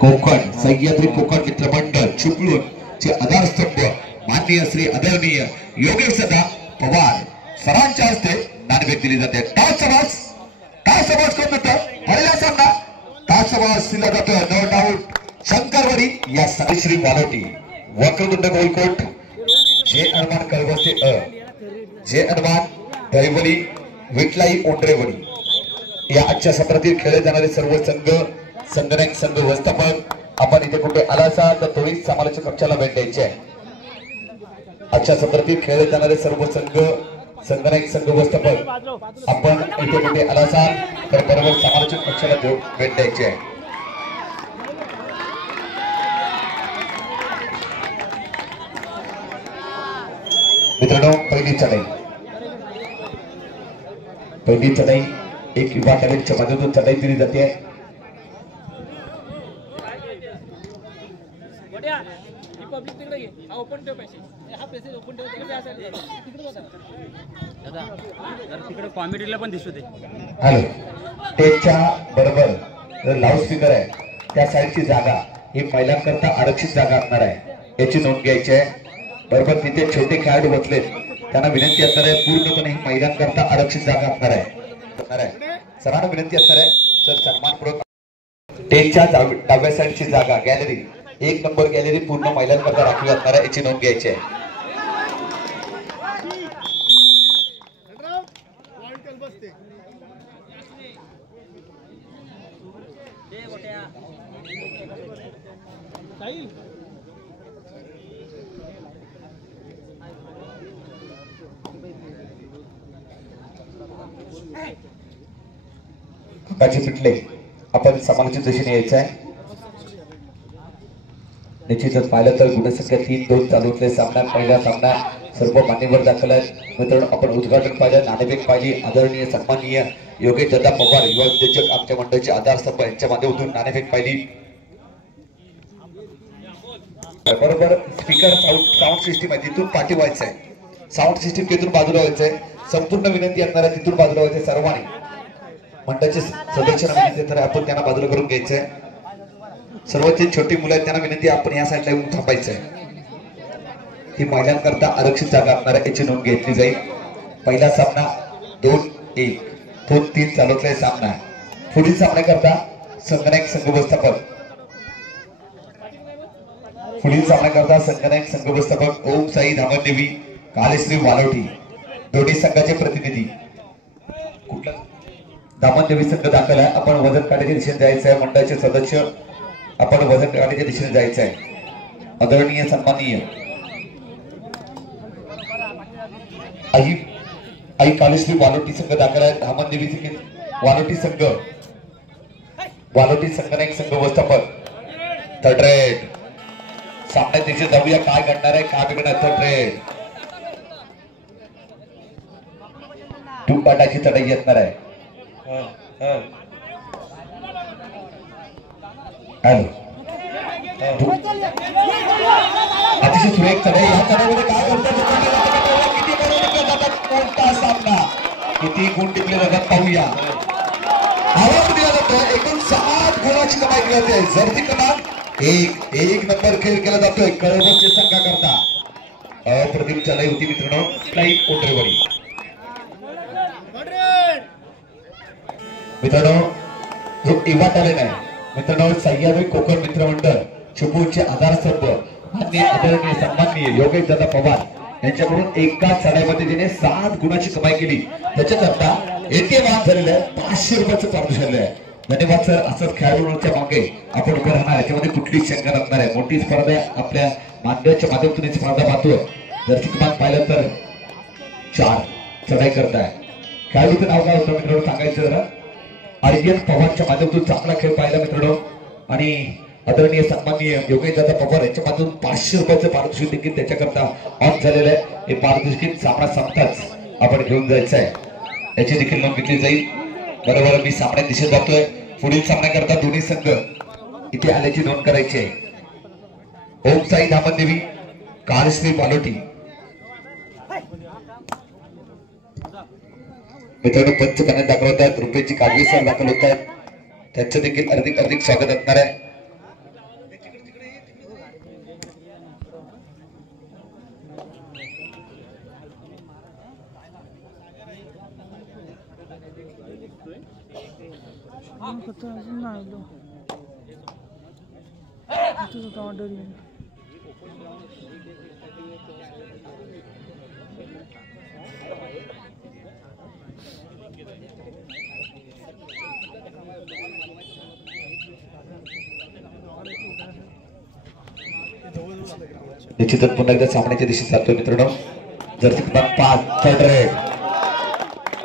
कोकण सह्याद्री कोकण मित्रमंडळ चिपळूण चे आधारस्तंभ माननीय श्री आदरणीय योगेश दादा पवार सरांच्या हस्ते नाणेफेक दिली जाते। तासवास कोण होतं पहिला सामना तासवास दिला जातो। नो डाऊट शंकरवाडी या श्री वालोटी वक्रतुंड गोलकोट जे अरमान कळवस्ते जे अरमान दरिवली विटलाई ओंडरेवडी या आजच्या सत्रातील खेळले जाणारे सर्व संघ संघ व्यवस्थापक आपण इथे कुठे आला असाल तर त्वरित समालोचक कक्षाला भेट द्यायची आहे। आजच्या सत्रातील खेळले जाणारे सर्व संघ व्यवस्थापक आपण इथे कुठे आला असाल तर बरोबर समालोचक कक्षाला भेट द्यायची आहे। मित्रांनो पहिली चढाई एक युवा टॅलेंटच्या माध्यमातून चढाई दिली जाते। कॉमेडीला पण दिसू दे। हॅलो स्टेजच्या बरोबर लाऊड स्पीकर आहे त्या साईडची जागा ही महिलांकरता आरक्षित जागा असणार आहे याची नोंद घ्यायची आहे। बरोबर तिथे छोटे खेळाडू बसलेत त्यांना विनंती असणार आहे पूर्णपणे ही महिलांकरता आरक्षित जागा असणार आहे। सरांना विनंती असणार आहे सर सन्मानपूर्वक स्टेजच्या डाव्या साईडची जागा गॅलरी 1 नंबर गॅलरी पूर्ण महिलांकरता राखली असणार आहे याची नोंद घ्यायची आहे। काची पिटले आपण समालोचक दिशेने यायचं आहे। निश्चितच पाहिलं तर गुणसंख्या 3-2 चालू असले सामना पहिला सामना सर्व मान्यवर दाखल आहेत। मित्रांनो आपण उद्घाटन पाहिलं नाणेफेक पाहिली आदरणीय सन्माननीय योगेश दादा पवार युवा उद्योजक आमच्या मंडळाचे आधारस्तंभ यांच्या माध्यमातून नाणेफेक पाहिली। बरोबर स्पीकर साऊंड सिस्टीम आहे तिथून पाठी व्हायचं आहे। साऊंड सिस्टीम तिथून बाजूला व्हायचं आहे। संपूर्ण विनंती असणार आहे तिथून बाजूला व्हायचं सर्वांनी मंडळाचे सदस्यांना विनंती तर आपण त्यांना बाजूला करून घ्यायचंय। सर्व जे छोटी मुलं आहेत त्यांना विनंती आपण या साईडला येऊन थांबायचंय। ही महिलांकरता आरक्षित जागा असणार आहे याची नोंद घेतली जाईल। पहिला सामना 2-1 2-3 चालवतलाय सामना। पुढील सामन्याकरता संघनायक संघ व्यवस्थापक ओम साई धामदेवी कालेश्री वालोटी दोन्ही संघाचे प्रतिनिधी कुठला दामनदेवी संघ दाखल आहे। आपण वजन काढण्याच्या दिशेने जायचं आहे। मंडळाचे सदस्य आपण वजन काढण्याच्या दिशेने जायचं आहे। आदरणीय सन्माननीय आई कालेश्री वालोटी संघ दाखल आहे। दामनदेवी वालोटी संघनायक संघ व्यवस्थापक थर्ड रेड सामन्यात दिशेने जाऊया काय घडणार आहे काय बिघडणार। थर्ड रेड दुपाटाची चढाई असणार आहे। अतिशय सुरेख चढाई या चढाईमध्ये काय कोणता सामना किती गुण टिकले जातात पाहूया। आवाज दिला जातो एकूण 7 गुणाची कमाई केली जाते। जर्सी क्रमांक 1 नंबर खेळ केला जातोय कळवचे संघाकरता। अप्रतिम चढाई होती मित्रांनो काही कोंडरेवाडी। मित्रांनो जो युवा टॅलेंट आहे मित्रांनो सह्याद्री कोकण मित्रमंडळ चिपळूणचे आधारस्तंभ माननीय आदरणीय सन्माननीय योगेश दादा पवार यांच्याकडून एका चढाईमध्ये जिने 7 गुणाची कमाई केली त्याच्याकरता एटीएम आज झालेलं आहे 500 रुपयाचं पारितोषिक आहे। धन्यवाद सर। असंच खेळाडूंच्या मागे आपण उभे राहणार याच्यामध्ये कुठलीच शंका नसणार आहे। मोठी स्पर्धा आपल्या माध्यमाच्या माध्यमातून स्पर्धा पाहतोय। जर क्रमांक पाहिलं तर 4 चढाई करताय। खेळाडूचं नाव काय होतं मित्रांनो सांगायचं जरा। आर्यन पवारच्या माध्यमातून चांगला खेळ पाहिला मित्रांनो आणि आदरणीय सन्माननीय योगेश दादा पवार यांच्या माध्यमातून 500 रुपयाचं पारितोषिक देखील त्याच्याकरता ऑन झालेलं आहे। हे पारितोषिक सामना संपताच आपण घेऊन जायचं आहे याची देखील नोंद घेतली जाईल। बरोबर मी सामन्यात दिशेत जातोय। पुढील सामन्याकरता दोन्ही संघ इथे आल्याची नोंद करायची आहे। ओम साई धामदेवी कालेश्री वालोटी मित्रांनो पंच करण्यात दाखल होत आहेत। रुपयाची कागदी सर दाखल होत आहेत त्यांचं देखील हार्दिक स्वागत असणार आहे। निश्चितच पुन्हा एकदा सामन्याच्या दिशेत जातोय मित्रांनो. जर्सी क्रमांक 5 थर्ड रेड,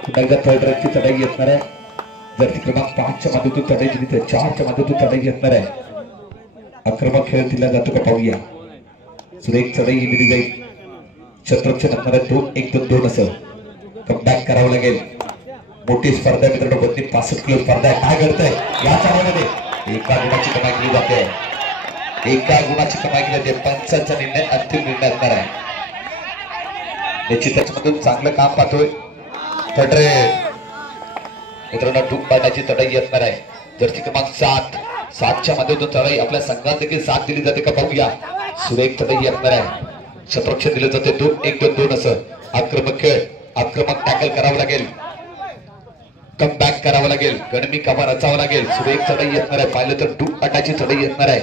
पुन्हा एकदा थर्ड रेडची चढाई येणार आहे. जर्सी क्रमांक 5 च्या माध्यमातून चढाई दिली तर 4 च्या माध्यमातून चढाई येणार आहे. आक्रमक खेळ दिला जातो का पाहूया. सुरेख चढाई ही दिली जाईल. शत्रुक्षण असणार आहे 2-1-2 असं कमबॅक करावं लागेल. मोठी स्पर्धा मित्रांनो, 65 किलो स्पर्धा आहे. काय घडतंय या सामन्यामध्ये? एका गुणाची कमाई केली जाते. एका गुणाची कमाई केली जाते. पंचांचा निर्णय अंतिम निर्णय असणार आहे. निश्चित त्याच्यामधून चांगलं काम पाहतोय. थर्ड रेड मित्रांनो, टूकपाटाची चढाई असणार आहे. जर्सी क्रमांक 7 च्या माध्यमातून चढाई आपल्या संघात देखील साथ दिली जाते का पाहूया. सुरेख चढाई असणार आहे. शतरक्षण दिलं जाते 2-1-2 असं. आक्रमक खेळ, आक्रमक टॅकल करावं लागेल. कमबॅक करावं लागेल. गणमी कामा रचावं लागेल. सुरेख चढाई असणार आहे. पाहिलं तर टूकपाटाची चढाई असणार आहे.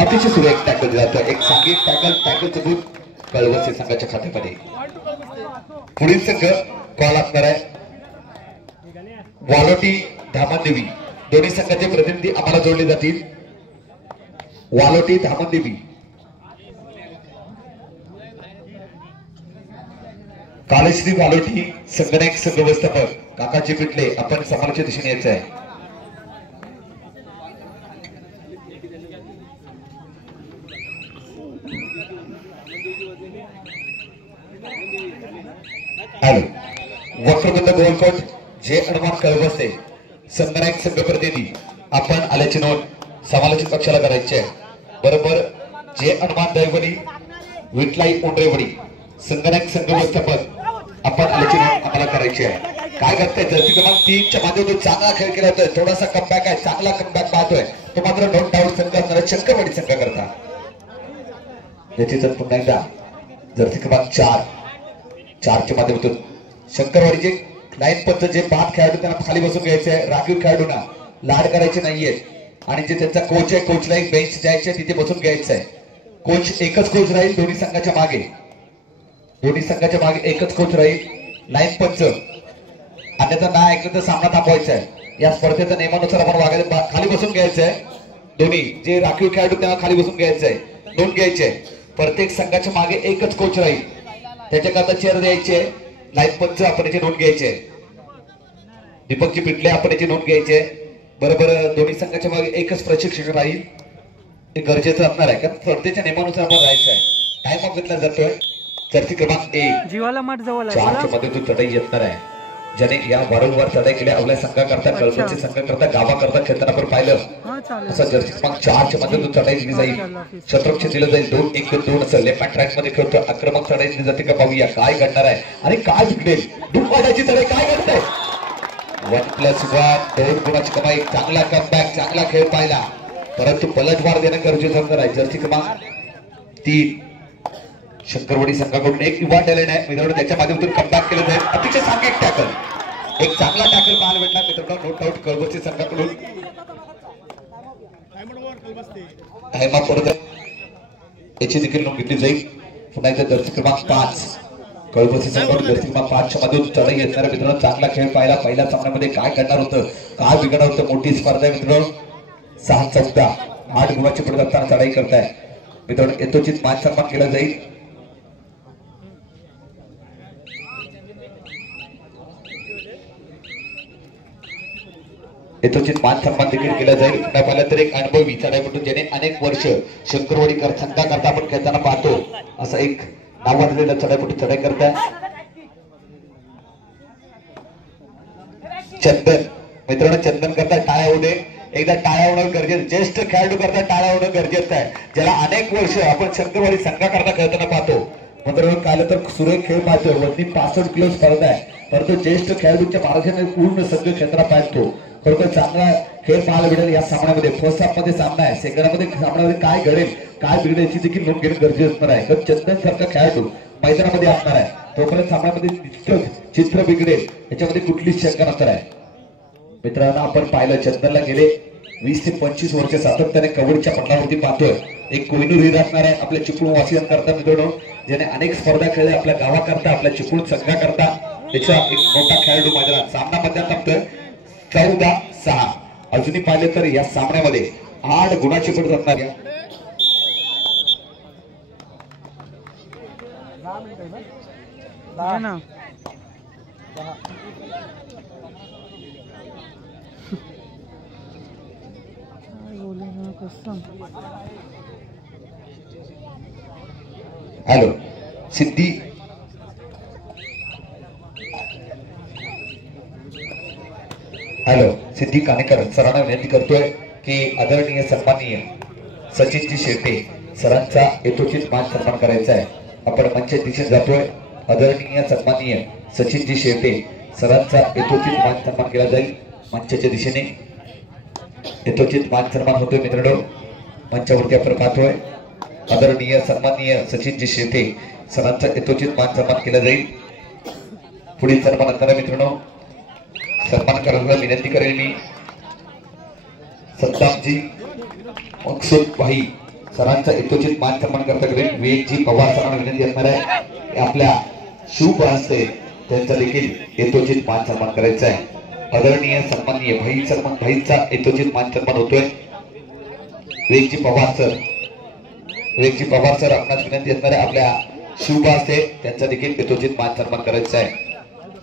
अतिशय सुरेख टॅकल दिला जातो. एक सांघिक टॅकलचं दूध कळवसे संघाच्या खात्यामध्ये. पुढील संघ कॉल असणार आहे वालोटी धामणदेवी. दोन्ही संघाचे प्रतिनिधी आम्हाला जोडले जातील. वालोटी धामणदेवी, कालेश्री वालोटी संगणक संघ व्यवस्थापक काकाजी पिटले. आपण समालोच्या दिशेने यायचं आहे. वक्रबंद गोलकोट जे हनुमान कळवसते संगणक संघ प्रतिनिधी आपण आल्याची नोंद समालोचक पक्षाला करायची आहे. बरोबर जे हनुमान दैवडी विठलाई ओंडरेवडी संगणक संघ व्यवस्थापक आपण आल्याची नोंद आम्हाला करायची आहे. काय करताय? जर्सी क्रमांक 3 च्या माध्यमातून चांगला खेळ केला होता. थोडासा कमबॅक आहे. चांगला कमबॅक पाहतोय तो मात्र नोट डाऊट संघ असणारा शंकरवाडी संघ करता. याची तर पुन्हा एकदा जर्सी क्रमांक 4 च्या माध्यमातून शंकरवाडीचे लाईन पंच जे 5 खेळाडू त्यांना खाली बसून घ्यायचे आहे. राखीव खेळाडूंना लाड करायचे नाहीये. आणि जे त्यांचा कोच आहे कोचला एक बेंच द्यायचे तिथे बसून घ्यायचं आहे. कोच एकच कोच राहील दोन्ही संघाच्या मागे. दोन्ही संघाच्या मागे एकच कोच राहील. लाईन पंच अन्यथा नाही ऐकलं तर सामना थांबवायचा आहे. या स्पर्धेच्या नियमानुसार आपण वागायला खाली बसून घ्यायचं आहे. दोन्ही जे राखीव खेळाडू त्यांना खाली बसून घ्यायचं आहे. नोंद घ्यायची आहे. प्रत्येक संघाच्या मागे एकच कोच राहील. त्याच्याकरता चेअर द्यायचे. लाईन पंच आपण याची नोंद घ्यायची आहे. दीपकजी पिटले आपण याची नोंद घ्यायची आहे. बरोबर दोन्ही संघाच्या मागे एकच प्रशिक्षक राहील. हे गरजेचं असणार आहे कारण स्पर्धेच्या नियमानुसार आपण राहायचं आहे. टाइम ऑफ घेतला जातोय. जर्सी क्रमांक 1 जीवाला माठ जवळ 4 च्या मध्येतून चढाई येणार आहे. ज्याने या वारंवार चढाई केल्या आपल्या संघाकरता कळवचे संघाकरता गावाकरता खेळताना आपण पाहिलं. असं जर्सी क्रमांक 4 च्या मध्येतून चढाई दिली जाईल. शतरक्षण दिलं जाईल 2-1-2 असं. लेफ्ट हँड ट्रॅक मध्ये खेळतो. आक्रमक चढाई दिली जाते का पाहूया. काय घडणार आहे आणि काय बिघडेल. दुपाराची चढाई काय घडतंय. 1+1 2 गुणाची कमाई. चांगला कमबॅक, चांगला खेळ पाहिला परंतु पलटवार देणं गरजेचं असणार आहे. जर्सी क्रमांक 3 शंकरवाडी संघाकडून एक युवा टॅलेंट आहे मित्रांनो. त्याच्या माध्यमातून कमबॅक केलं जाईल. अतिशय सांघिक टॅकल, एक चांगला टॅकल पाहायला भेटला मित्रांनो. नोट आउट कळवसी संघाकडून याची देखील नोंद घेतली जाईल. पुन्हा एकदा जर्सी क्रमांक 5 कळवसी संघाकडून जर्सी क्रमांक 5 च्या माध्यमातून चढाई येणार मित्रांनो. चांगला खेळ पाहिला. पहिल्या सामन्यामध्ये काय घडणार होतं, काय बिघडणार होतं. मोठी स्पर्धा आहे मित्रांनो. 6-14 8 गुणाची पुढे जाताना चढाई करताय मित्रांनो. यथोचित मान सन्मान केला जाईल. यथोचित मान सन्मान देखील केला जाईल. पुन्हा पाहिलं तर एक अनुभवी चढाईपटू ज्याने अनेक वर्ष शंकरवाडीकर संघाकरता आपण खेळताना पाहतो असा एक नावाजलेला चढाईपटू चढाई करताय. चंदन मित्रांनो, चंदन करता टाळ्या होऊ दे. एकदा टाळ्या होणं गरजेचं. ज्येष्ठ खेळाडू करता टाळ्या होणं गरजेचं आहे. ज्याला अनेक वर्ष आपण शंकरवाडी संघाकरता खेळताना पाहतो. मित्रांनो काल तर सुरेख खेळ पाहतो. वरती 65 किलो स्पर्धा आहे परंतु ज्येष्ठ खेळाडूंच्या मार्गाने पूर्ण संघ खेळताना पाहतो. खरोखर चांगला खेळ पाहायला मिळेल या सामन्यामध्ये. फर्स्ट हाफ मध्ये सामना आहे. सेकंड मध्ये सामन्यामध्ये काय घडेल काय बिघडेल याची देखील नोंद घेणं गरजेचं असणार आहे. कारण चंदन सारखा खेळाडू मैदानामध्ये असणार आहे. तोपर्यंत सामन्यामध्ये चित्र बिघडेल याच्यामध्ये कुठलीच शंका नसणार आहे. मित्रांनो आपण पाहिलं चंदनला गेले 20 ते 25 वर्ष सातत्याने कबड्डीच्या पटलावरती पाहतोय. एक कोहिनूर हिरा असणार आहे आपल्या चिपळूण वासियांकरता मित्रांनो, ज्याने अनेक स्पर्धा खेळल्या आपल्या गावाकरता आपल्या चिपळूण संघाकरता. त्याचा एक मोठा खेळाडू मैदानात सामना मैदान टाकतोय 14-6. अजूनही पाहिले तर या सामन्यामध्ये 8 गुणाची पट असणार आहे. ना हॅलो सिद्धी सिद्धी कानेकर सरांना विनंती करतोय की आदरणीय सन्माननीय सचिनजी शेटे सरांचा यथोचित मान सन्मान करायचा आहे. आपण मंचाच्या दिशेने जातोय. आदरणीय सन्माननीय सचिनजी शेटे सरांचा यथोचित मान सन्मान केला जाईल. मंचाच्या दिशेने यथोचित मान सन्मान होतोय मित्रांनो. मंचावरती आपण पाहतोय आदरणीय सन्माननीय सचिनजी शेटे सरांचा यथोचित मान सन्मान केला जाईल. पुढील सन्मानानंतर मित्रांनो सन्मान करायला विनंती करेल मी सद्दामजी मकसूद भाई सरांचा यथोचित मान सन्मान करता करेल. विवेकजी पवार सरांना विनंती असणार आहे आपल्या शुभ हस्ते त्यांचा देखील यथोचित मान सन्मान करायचा आहे. आदरणीय सन्माननीय भाईचा यथोचित मान सन्मान होतोय. विवेकजी पवार सर आपणास विनंती असणार आहे आपल्या शुभ हस्ते त्यांचा देखील यथोचित मान सन्मान करायचा आहे.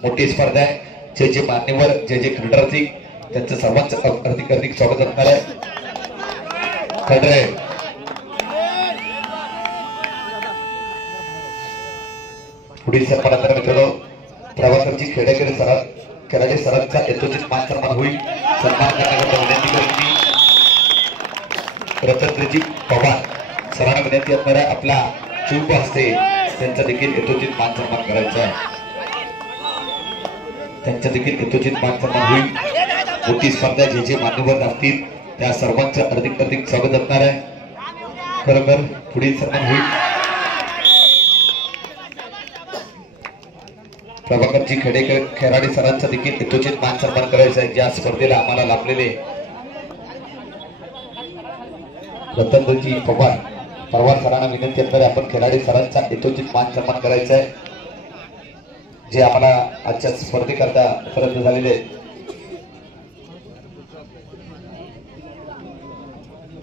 मोठी स्पर्धा आहे. जे मान्यवर जे क्रीडार्थी त्यांचं सर्वांचं हार्दिक स्वागत असणार आहे. खडरे पुढील सन्मानानंतर मित्रांनो प्रभाकरजी खेळाडू सरांचा यथोचित मान सन्मान होईल. सन्मान करण्याकरता विनंती करेन मी रतनजी पवार सरांना विनंती असणार आहे आपला शुभ हस्ते त्यांचा देखील यथोचित मान सन्मान करायचा आहे. त्यांचा देखील यथोचित मान सन्मान होईल. मोठी स्पर्धा जे मान्यवर असतील त्या सर्वांचं हार्दिक स्वागत असणार आहे. खरोखर पुढील सन्मान होईल. प्रभाकरजी खेराडे सरांचा देखील यथोचित मान सन्मान करायचा आहे. ज्या स्पर्धेला आम्हाला लाभलेले रतनजी पवार सरांना विनंती असणार आपण खेळाडू सरांचा यथोचित मान सन्मान करायचा आहे. जे आम्हाला आजच्या स्पर्धेकरता उपलब्ध झालेले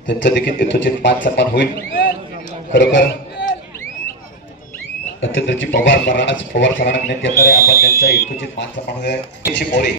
त्यांचा देखील यथोचित मान सन्मान होईल. खरोखर रतनजी पवार सरांना विनंती असणार आहे आपण त्यांचा यथोचित मान सन्मान मोरे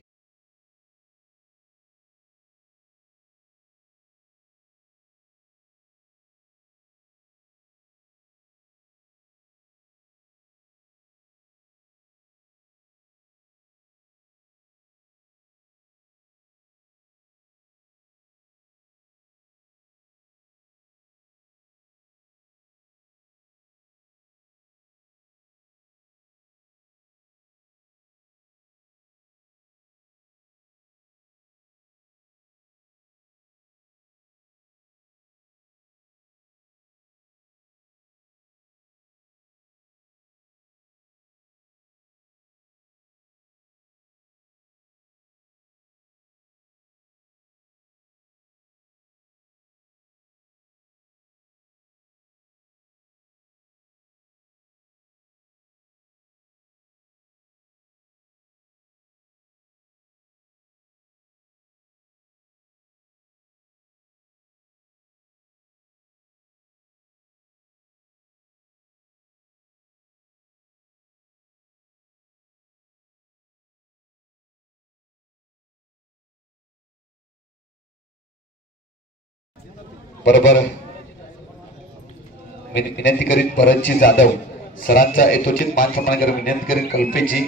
बरोबर विनंती करीत परतजी जाधव सरांचा यथोचित मान सन्मान करून विनंती करीत कल्पेजी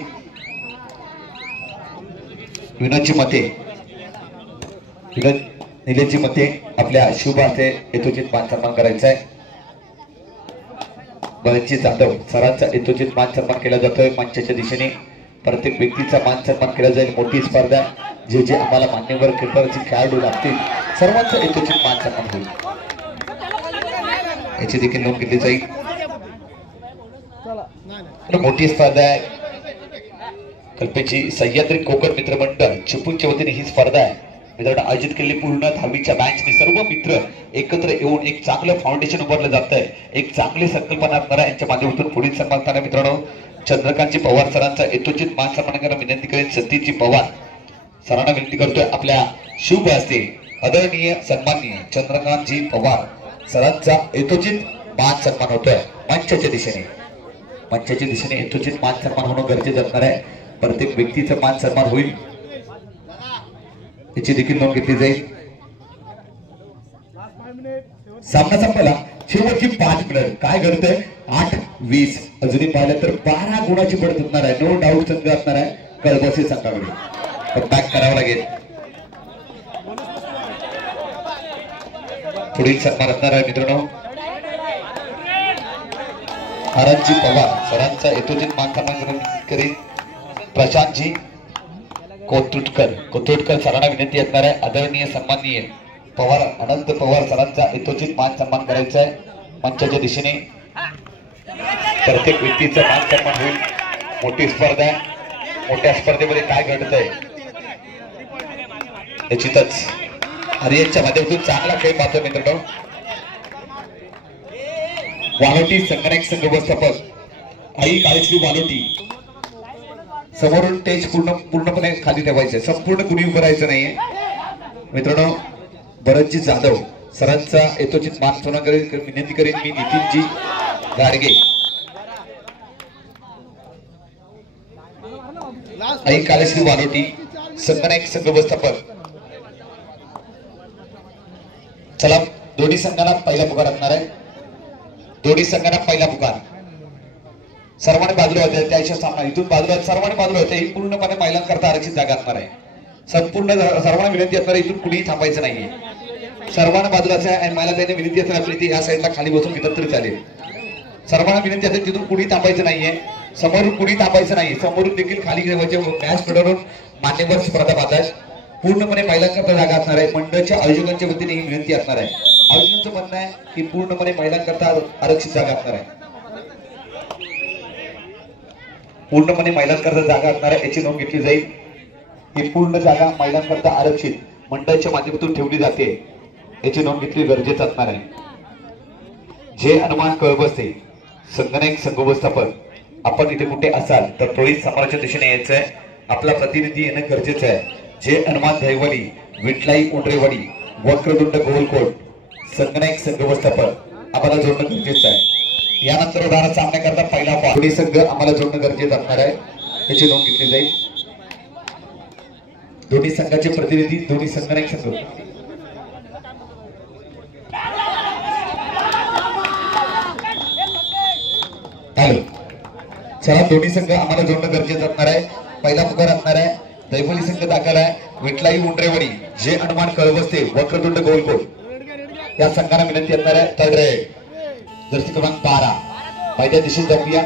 विनोदजी मते निलेशजी मते आपल्या शुभ हस्ते यथोचित मान सन्मान करायचा आहे. परतजी जाधव सरांचा यथोचित मान सन्मान केला जातोय. मंचाच्या दिशेने प्रत्येक व्यक्तीचा मान सन्मान केला जाईल. मोठी स्पर्धा जे आम्हाला मान्यवर क्रिकेटचे खेळाडू लागतील सर्वांचा यथोचित मान सन्मान होईल याची देखील नोंद घेतली जाईल. मोठी स्पर्धा आहे कल्पेची सह्याद्री कोकण मित्र मंडळ चिपळूणच्या वतीने ही स्पर्धा आहे मित्रांनो आयोजित केलेली पूर्ण 10वीच्या बॅचने सर्व मित्र एकत्र येऊन एक चांगलं फाउंडेशन उभारलं जात आहे एक चांगली संकल्पना असणारा यांच्या माध्यमातून पुढील सन्मान मित्रांनो चंद्रकांतजी पवार सरांचा यथोचित मान सन्मान करायला विनंती करेन सतीजी पवार सरांना विनंती करतोय आपल्या शुभ हस्ते आदरणीय सन्माननीय चंद्रकांतजी पवार सरांचा यथोचित मान सन्मान होतोय मंचाच्या दिशेने यथोचित मान सन्मान होणं गरजेचं असणार आहे प्रत्येक व्यक्तीचं मान सन्मान होईल याची देखील नोंद घेतली जाईल सामना संपला शेवटची 5 मिनिट काय घडतंय 8-20 अजूनही पाहिलं तर 12 गुणाची पडत असणार आहे नो डाऊट संघ असणार आहे कळबसी संघाकडे बॅक करावं लागेल पुढील सन्मान असणार आहे मित्रांनो आरंजी पवार सरांचा यथोचित मान सन्मान करीत प्रशांतजी कोथुटकर सरांना विनंती असणार आहे आदरणीय सन्माननीय पवार अनंत पवार सरांचा यथोचित मान सन्मान करायचा आहे मंचाच्या दिशेने प्रत्येक व्यक्तीचा मान सन्मान होईल मोठी स्पर्धा आहे मोठ्या स्पर्धेमध्ये काय घडत आहे निश्चितच हरियाणच्या माध्यमातून चांगला खेळ पाहतो मित्रांनो वालोटी संगणक संघ व्यवस्थापक आई काळश्री वालोटी समोरून टेज पूर्णपणे खाली ठेवायचं संपूर्ण कुणी उभं राहायचं नाहीये मित्रांनो भरतजी जाधव सरांचा यथोचित मान सन्मान विनंती करेन मी नितीनजी गाडगे आई काळश्री वालोटी संगणक संघ व्यवस्थापक चला दोन्ही संघांना पहिला पुकार असणार आहे दोन्ही संघांना पहिला पुकार सर्वांनी बाजूला होते त्याच्या सामना इथून बाजूला सर्वांनी बाजूला होते ही पूर्णपणे महिलांकरता आरक्षित जागा असणार आहे संपूर्ण सर्वांना विनंती असणार इथून कुणीही थांबायचं नाहीये सर्वांना बाजूला आहे आणि मला त्याने विनंती असणार आपली ती या साईडला खाली बसून घेतलं तरी चालेल सर्वांना विनंती असेल तिथून कुणी थांबायचं नाहीये समोरून कुणी थांबायचं नाही समोरून देखील खाली घेवायचे मॅच फिरवून मान्यवर स्पर्धा पाहतात पूर्णपणे महिलांकरता जागा असणार आहे मंडळाच्या आयोजकांच्या वतीने ही विनंती असणार आहे आयोजकांचं म्हणणं आहे की पूर्णपणे महिलांकरता आरक्षित जागा असणार आहे पूर्णपणे महिलांकरता जागा असणार आहे याची नोंद घेतली जाईल ही पूर्ण जागा महिलांकरता आरक्षित मंडळाच्या माध्यमातून ठेवली जाते याची नोंद घेतली गरजेचं असणार आहे जे अनुमान कळबसते संगणक संघ व्यवस्थापक आपण इथे कुठे असाल तर त्वरित समाजाच्या दिशेने यायचंय आपला प्रतिनिधी येणं गरजेचं आहे जे अनुमान दहिवडी विटलाई उंडरेवाडी वक्रतुंड गोलकोट संगणक संघ व्यवस्थापक आम्हाला जोडणं गरजेचं आहे यानंतर उदाहरण सामन्याकरता पहिला दोन्ही संघ आम्हाला जोडणं गरजेचं असणार आहे त्याची नोंद घेतली जाईल दोन्ही संघाचे प्रतिनिधी दोन्ही संगणक संघ हॅलो चला दोन्ही संघ आम्हाला जोडणं गरजेचं असणार आहे पहिला पुकार असणार आहे दैवली संघ दाखल आहे विटलाई उंडरेवाडी जे अनुमान कळबसते वक्रतुंड गोलकोट या संघाला विनंती असणार आहे तडरे जर्सी क्रमांक 12 पहिल्या दिशेत जाऊया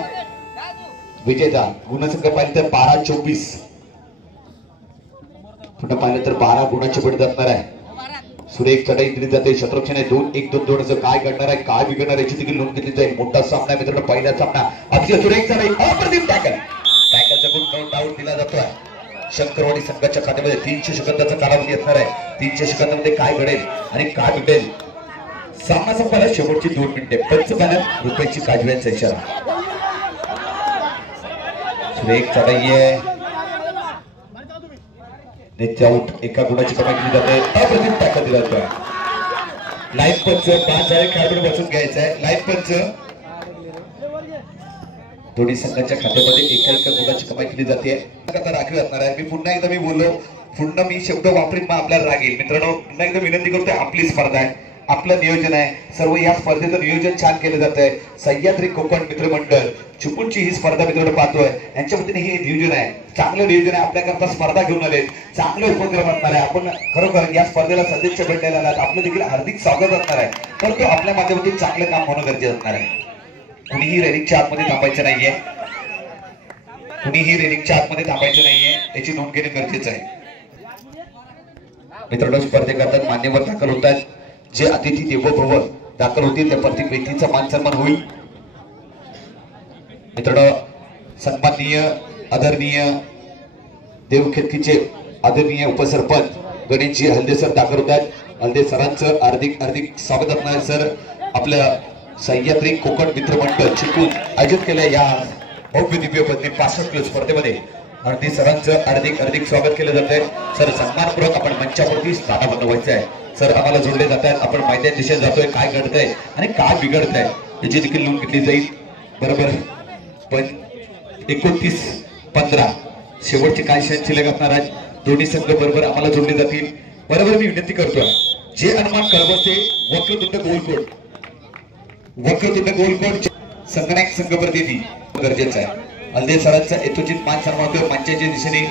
विजेता गुणसंघ पाहिजे तर 12-24 पुन्हा पाहिलं तर 12 गुणाची पडत असणार आहे सुरेख चढाई दिली जाते शत्रुक्षणे 2-1-2-2 असं काय घडणार आहे काय बिघडणार याची देखील नोंद घेतली जाईल मोठा सामना मित्रांनो पहिला सामना अतिशय सुरेख चढाई अप्रतिम टॅकलचा गुण नो डाऊट दिला जातोय शंकरवाडी संघाच्या खात्यामध्ये 300 सेकंदाचा कालावधी असणार आहे 300 सेकंदामध्ये काय घडेल आणि काय घडेल सामना संपला शेवटची 2 मिनिटे पंचपाण्यात रुपयाची काजव्यांचा इशारा सुरेख चढाई आहे नेट आउट एका गुणाची कमाई केली जाते अप्रतिम टॅकल दिला जातोय लाईव्ह पंच 5 खेळाडू बसून घ्यायचा आहे लाईव्ह पंच दोन्ही संघाच्या खात्यामध्ये एका गुणाची कमाई केली जाते राखली असणार आहे मी पुन्हा एकदा बोललो पुन्हा मी शब्द वापरीत मग आपल्याला राग येईल मित्रांनो पुन्हा एकदा विनंती करतोय आपली स्पर्धा आहे आपलं नियोजन आहे सर्व या स्पर्धेचं नियोजन छान केलं जात आहे सह्याद्री कोकण मित्रमंडळ चिपळूणची ही स्पर्धा मित्रांनो पाहतोय यांच्या वतीने हे नियोजन आहे चांगलं नियोजन आहे आपल्याकरता स्पर्धा घेऊन आले चांगले उपक्रम असणार आहे आपण खरोखर या स्पर्धेला सदस्य भेटायला आलात आपलं देखील हार्दिक स्वागत असणार आहे परंतु आपल्या माध्यमातून चांगलं काम होणं गरजेचं असणार आहे कुणीही रेलिंगच्या आतमध्ये थांबायचं नाहीये कुणीही रेलिंगच्या आतमध्ये थांबायचं नाहीये याची नोंद घेणे गरजेचं आहे मित्रांनो स्पर्धेकरता मान्यवर दाखल होतात जे अतिथी देवो भव दाखल होतील त्या प्रत्येक व्यक्तीचा मान सन्मान होईल मित्रांनो सन्माननीय आदरणीय देवखेडकीचे आदरणीय उपसरपंच गणेशजी हल्दे सर दाखल होत आहेत। हल्दे सरांचं हार्दिक हार्दिक स्वागत असणार सर। आपल्या सह्याद्री कोकण मित्रमंडळ चिपळूण आयोजित केल्या या भव्य दिव्य 65 किलो स्पर्धेमध्ये हल्दे सरांचं हार्दिक हार्दिक स्वागत केलं जात आहे। सर सन्मानपूर्वक आपण मंचावरती स्थानापन्न व्हायचं आहे। सर आम्हाला जोडले जात आहेत। आपण मैदान दिशेत जातोय, काय घडतंय आणि काय बिघडतंय याची देखील नोंद घेतली जाईल। बरोबर पण 29-15 शेवटचे काय क्षण शिल्लक असणार आहेत। दोन्ही संघ बरोबर आम्हाला जोडले जातील। बरोबर मी विनंती करतोय जे अनुमान कळवते वक्रतुंड गोलकोट संगणक संघ प्रतिनिधी गरजेचं आहे। हल्दे सरांचा यथोचित मान सन्मान मंचाच्या दिशेने